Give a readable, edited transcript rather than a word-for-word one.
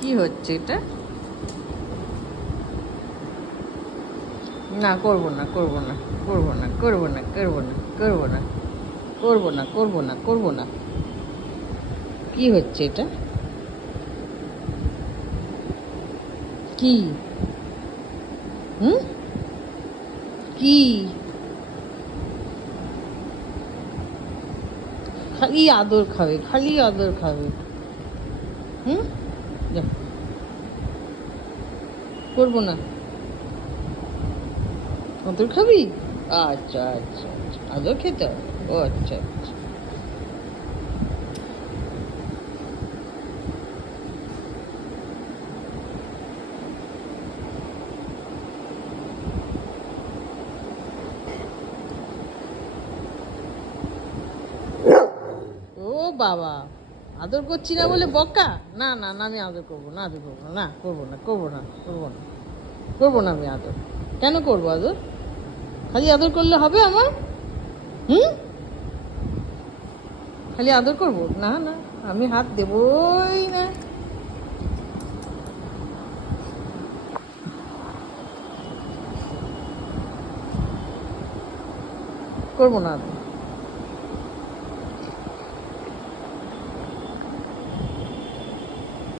কি হচ্ছে এটা? না, করবো না, করবো না, করবো না, করবো না, করবো না, করবো না, করবো না, করবো না, করবো না। কি হচ্ছে এটা? কি? হুম? কি? খালি আদর খাবে, খালি আদর খাবে। হুম? যা, করবো না। আদর খাবি? আচ্ছা, আচ্ছা, আচ্ছা, আদর খেতে হবে। ও আচ্ছা, আচ্ছা। ও বাবা, আদর করছি না বলে বকা? না না না, আমি আদর করবো না, আদর করবো না, না করবো না, করবো না, করবো না, করবো না আমি আদর। কেন করবো আদর? খালি আদর করলে হবে আমার? হুম? খালি আদর করবো? না না, আমি হাত দেবই না। করবো না আদর।